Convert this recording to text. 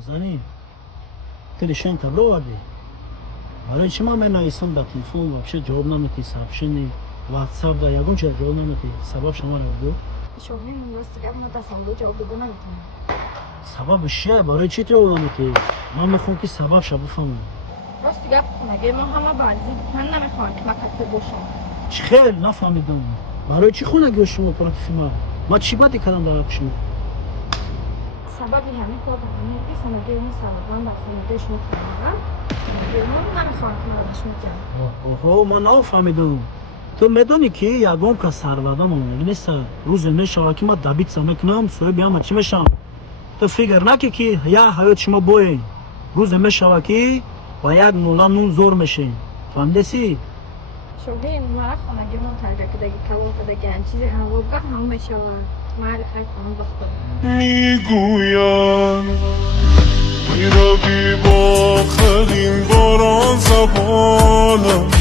نازنین تلشن تبلو آوردی برای چی من نایستم در تلفن вообще جواب نمیدی сообщение واتساپ دا یگون چرا جواب نمیدی سبب شما نبود شوهر من راست که من تصور جواب دادم نمیتونم سبب چیه برای چی جواب نمیدی من میخوام که سبب شو بفهمم راست گپ مگه ما همه بعضی من نمیخوام که مکتب باشم چی خیلی نفهمیدم برای چی خونه شما پراتفی ما چی بدی کردم در شما سببی همین کار همین نیست مگه این سبب من در خونه شما فهمیدم من نمیخوام که ازش میگم اوه من نفهمیدم تو میدونی که یگون که سرورده من نیست روز میشه که ما دبیت میکنم سوی بیام چی میشم تو فکر نکی که یا حیات شما بوین روز میشه که با یک مولا نون زور میشه فهمیدی شوهر من خونه من ترجیح کردم که کلام چیزی هوا بگم هم میشه محل خیلی کنم بخورم میگویم میروی با آخرین باران زبانم